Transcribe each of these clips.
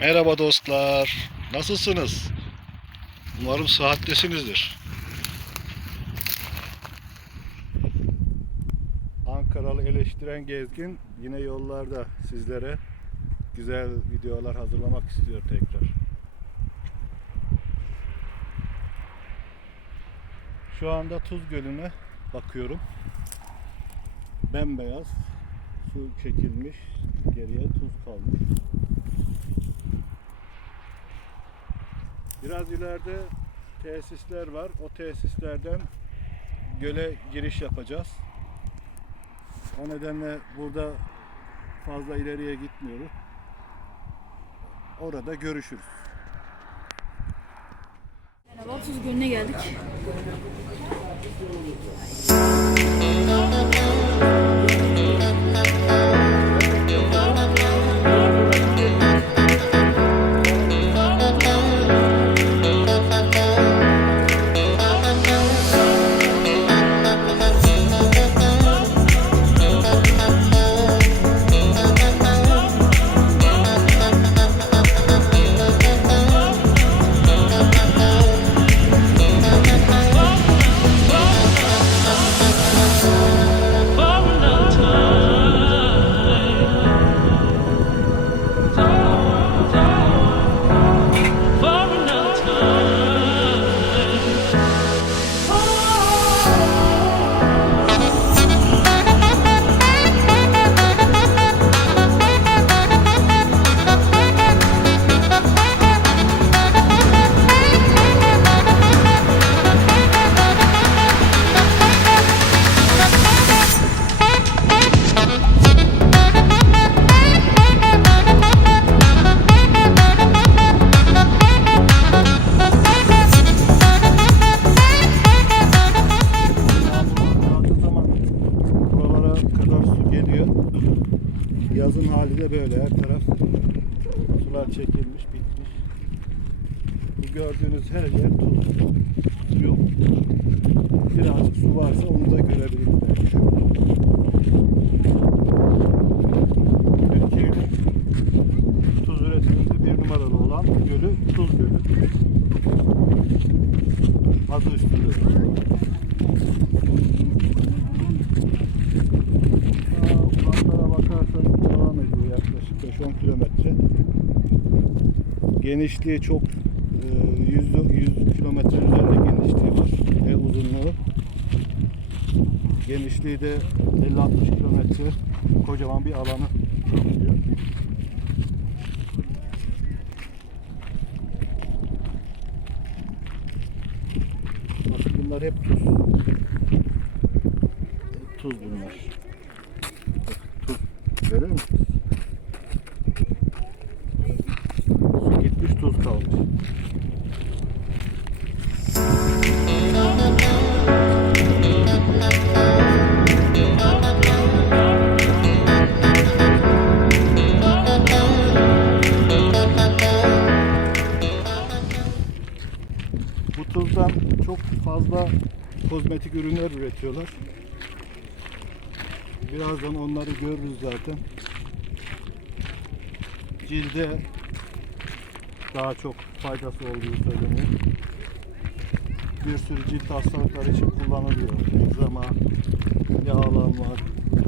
Merhaba dostlar. Nasılsınız? Umarım sıhhatlisinizdir. Ankaralı eleştiren gezgin yine yollarda sizlere güzel videolar hazırlamak istiyor tekrar. Şu anda Tuz Gölü'ne bakıyorum. Bembeyaz su çekilmiş, geriye tuz kalmış. Biraz ileride tesisler var. O tesislerden göle giriş yapacağız. O nedenle burada fazla ileriye gitmiyoruz. Orada görüşürüz. Merhaba, Tuz Gölü'ne geldik. Çekilmiş, bitmiş. Bu gördüğünüz her yer tuz. Yok. Birazcık su varsa onu da görebilirsiniz. Türkiye'nin tuz üretiminde bir numaralı olan gölü Tuz Gölü. Adı üstünde. Genişliği çok e, 100, 100 kilometre üzerinde genişliği var ve uzunluğu. Genişliği de 50-60 kilometre kocaman bir alanı kaplıyor. Bakın bunlar hep tuz. Tuz bunlar. Tuz. Görüyor musunuz? Su kalmış. Bu tuzdan çok fazla kozmetik ürünler üretiyorlar. Birazdan onları görürüz zaten. cilde daha çok faydası olduğu söyleniyor. Bir sürü cilt hastalıkları için kullanılıyor. Egzama, yağlanma,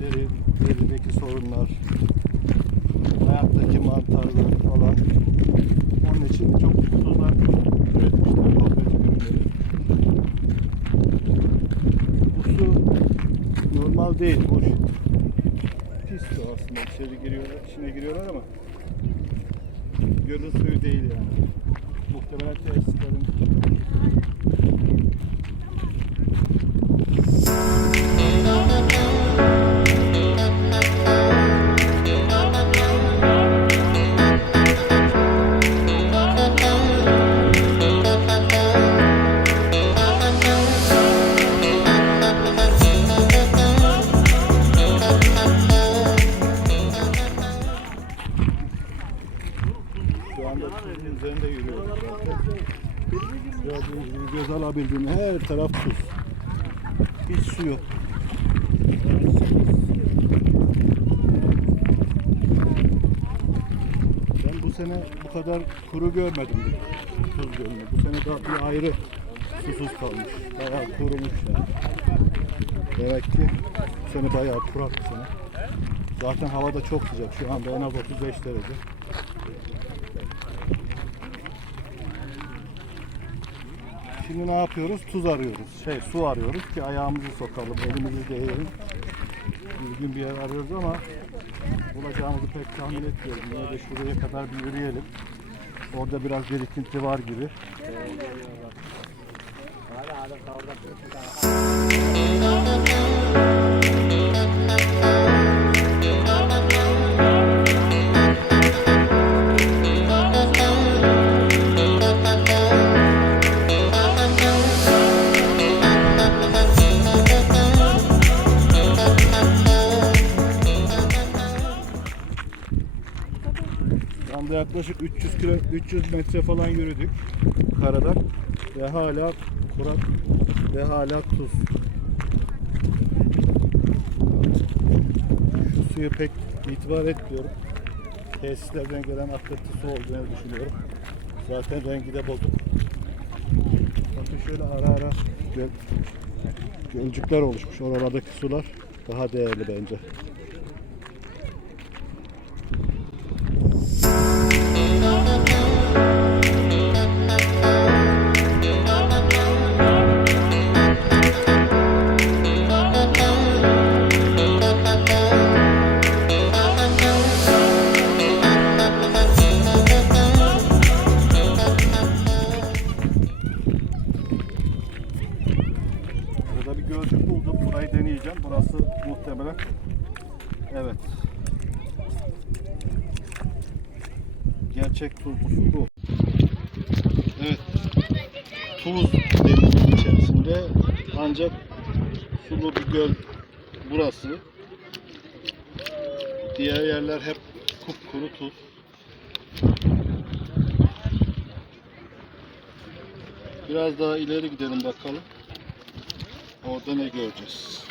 deri, derideki sorunlar, ayaktaki mantarlar falan. Onun için çok tuzlar üretmişler kozmetik ürünleri. Bu su normal değil. Bu pis su aslında. İçeri giriyorlar, içine giriyorlar ama gölün suyu değil yani. Muhtemelen tesislerin alabildiğim her taraf tuz. Hiç su yok. Ben bu sene bu kadar kuru görmedim. Tuz gölünü. Bu sene daha bir ayrı susuz kalmış. Bayağı kurumuş yani. Demek ki bu sene bayağı kurak bu sene. Zaten hava da çok sıcak. Şu anda en az 35 derece. Şimdi ne yapıyoruz? Tuz arıyoruz. Şey su arıyoruz ki ayağımızı sokalım, elimizi değelim. Düzgün bir yer arıyoruz ama bulacağımızı pek tahmin etmiyorum. Yine de şuraya kadar bir yürüyelim. Orada biraz birikinti var gibi. Şu anda yaklaşık 300 kilo, 300 metre falan yürüdük karadan ve hala kurak ve hala tuz. Şu suyu pek itibar etmiyorum. Tesislerden gelen akıntı su olduğunu düşünüyorum. Zaten rengi de bozuk. Bakın şöyle ara ara göl, gölcükler oluşmuş. Oralardaki sular daha değerli bence. İçerisinde ancak sulu bir göl burası. Diğer yerler hep kupkuru tuz. Biraz daha ileri gidelim bakalım. Orada ne göreceğiz?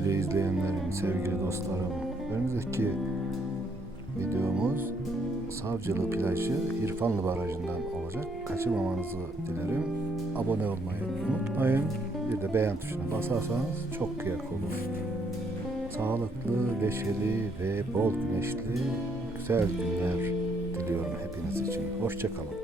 Sevgili izleyenlerim, sevgili dostlarım. Önümüzdeki videomuz Savcılı plajı İrfanlı Barajı'ndan olacak. Kaçırmamanızı dilerim. Abone olmayı unutmayın. Bir de beğen tuşuna basarsanız çok kıyak olur. Sağlıklı, leşeli ve bol güneşli güzel günler diliyorum hepiniz için. Hoşçakalın.